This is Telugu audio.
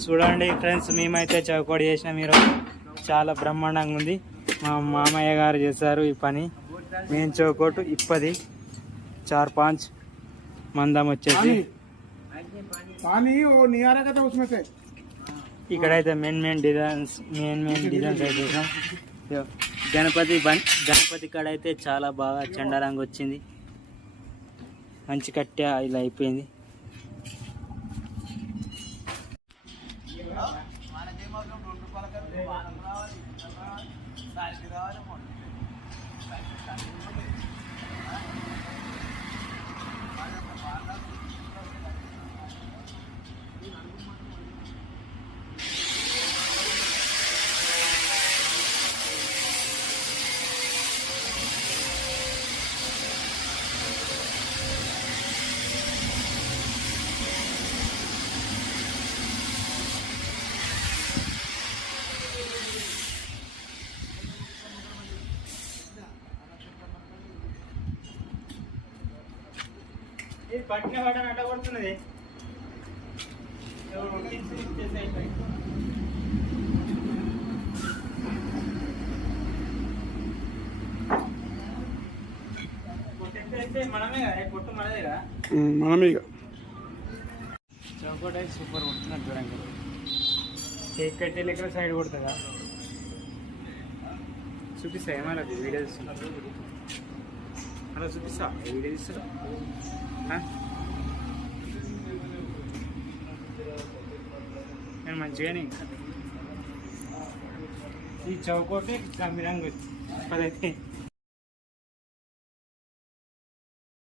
చూడండి ఫ్రెండ్స్, మేమైతే చౌకోడి చేసిన మీరు చాలా బ్రహ్మాండంగా ఉంది. మా మామయ్య గారు చేశారు ఈ పని. మెయిన్ చౌకోటు ఇప్పది 4-5 మందం వచ్చేసి. ఇక్కడైతే మెయిన్ డిజైన్స్ అయితే చూసాం. గణపతి కాడ అయితే చాలా బాగా చెండారంగా వచ్చింది. మంచి కట్టె ఇలా అయిపోయింది. పట్టిన వాటని అడ్డ కొడుతున్నది. మనమే చౌకోట సూపర్ కొడుతున్నా దూరంగా. కేక్ కట్టే లెక్క సైడ్ కొడుతుందా చూపిస్తా. ఏమైనా వీడియో తీస్తున్నా అలా చూపిస్తా. వీడియో తీస్తున్నా. నేను మంచిగానే ఈ చౌకోటే గంభీరంగా వచ్చి